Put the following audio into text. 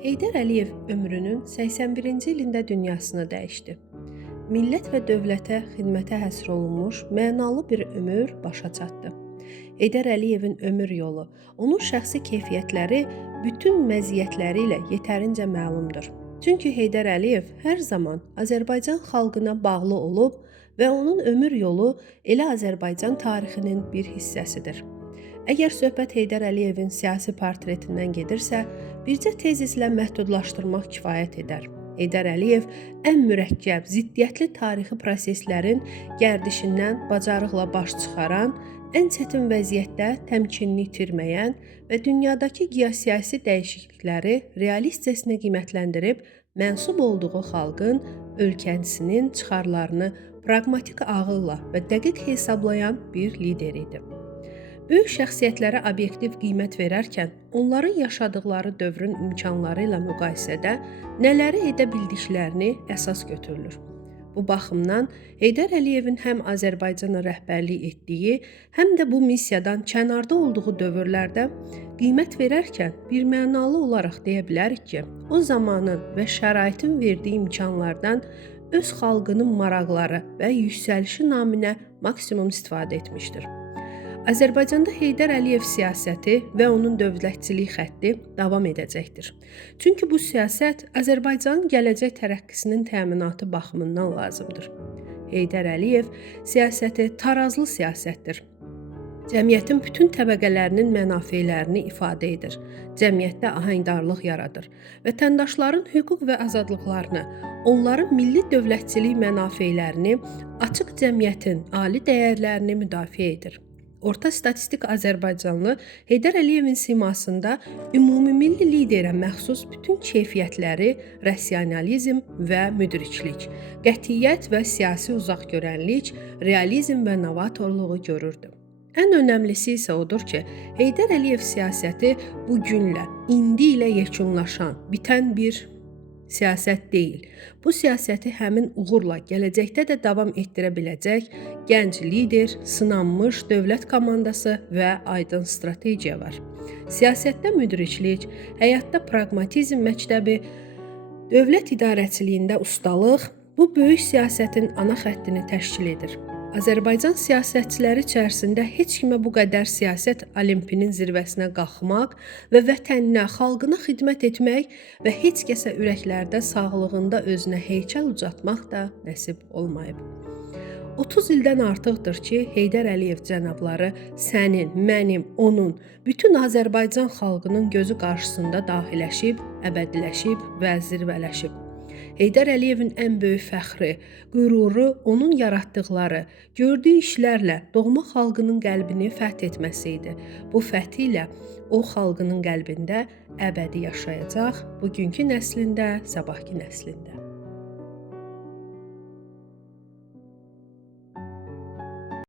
Heydər Əliyev ömrünün 81-ci ilində dünyasını dəyişdi. Millət və dövlətə xidmətə həsr olunmuş mənalı bir ömür başa çatdı. Heydər Əliyevin ömür yolu, onun şəxsi keyfiyyətləri bütün məziyyətləri ilə yetərincə məlumdur. Çünki Heydər Əliyev hər zaman Azərbaycan xalqına bağlı olub və onun ömür yolu elə Azərbaycan tarixinin bir hissəsidir. Əgər söhbət Heydər Əliyevin siyasi portretindən gedirsə, bircə tezislə məhdudlaşdırmaq kifayət edər. Heydər Əliyev ən mürəkkəb, ziddiyyətli tarixi proseslərin gərdişindən bacarıqla baş çıxaran, ən çətin vəziyyətdə təmkinini itirməyən və dünyadakı geosiyasi dəyişiklikləri realistcəsinə qiymətləndirib, mənsub olduğu xalqın, ölkənisinin çıxarlarını praqmatik ağılla və dəqiq hesablayan bir lider idi. Böyük şəxsiyyətlərə obyektiv qiymət verərkən, onların yaşadıkları dövrün imkanları ilə müqayisədə nələri edə bildiklərini əsas götürülür. Bu baxımdan Heydər Əliyevin həm Azərbaycana rəhbərlik etdiyi, həm də bu missiyadan kənarda olduğu dövrlərdə qiymət verərkən birmənalı olaraq deyə bilərik ki, o zamanın və şəraitin verdiyi imkanlardan öz xalqının maraqları və yüksəlişi naminə maksimum istifadə etmişdir. Azərbaycanda Heydər Əliyev siyasəti və onun dövlətçilik xətti davam edəcəkdir. Çünki bu siyasət Azərbaycanın gələcək tərəqqisinin təminatı baxımından lazımdır. Heydər Əliyev siyasəti tarazlı siyasətdir. Cəmiyyətin bütün təbəqələrinin mənafelərini ifadə edir. Cəmiyyətdə ahəngdarlıq yaradır. Vətəndaşların hüquq və azadlıqlarını, onların milli dövlətçilik mənafelerini, açıq cəmiyyətin ali dəyərlərini müdafiə edir. Orta statistik Azərbaycanlı Heydər Əliyevin simasında ümumimilli liderə məxsus bütün keyfiyyətləri rasionalizm və müdriklik, qətiyyət və siyasi uzaqgörənlik, realizm və novatorluğu görürdü. Ən önəmlisi isə odur ki, Heydər Əliyev siyasəti bu günlə, indi ilə yekunlaşan, bitən bir siyasət deyil. Bu siyasəti həmin uğurla gələcəkdə də davam etdirə biləcək gənc lider, sınanmış dövlət komandası və aydın strategiya var. Siyasətdə müdriklik, həyatda praqmatizm məktəbi, dövlət idarəçiliyində ustalıq bu böyük siyasətin ana xəttini təşkil edir. Azərbaycan siyasətçiləri içərisində heç kimə bu qədər siyasət olimpinin zirvəsinə qalxmaq və vətəninə, xalqına xidmət etmək və heç kəsə ürəklərdə, sağlığında özünə heykəl ucatmaq da nəsib olmayıb. 30 ildən artıqdır ki, Heydər Əliyev cənabları sənin, mənim, onun, bütün Azərbaycan xalqının gözü qarşısında dahiləşib, əbədiləşib və zirvələşib. Heydər Əliyevin ən böyük fəxri, qüruru onun yaratdıqları, gördüyü işlərlə doğma xalqının qəlbini fəth etməsi idi. Bu fəthi ilə o xalqının qəlbində əbədi yaşayacaq, bugünkü nəslində, sabahki nəslində.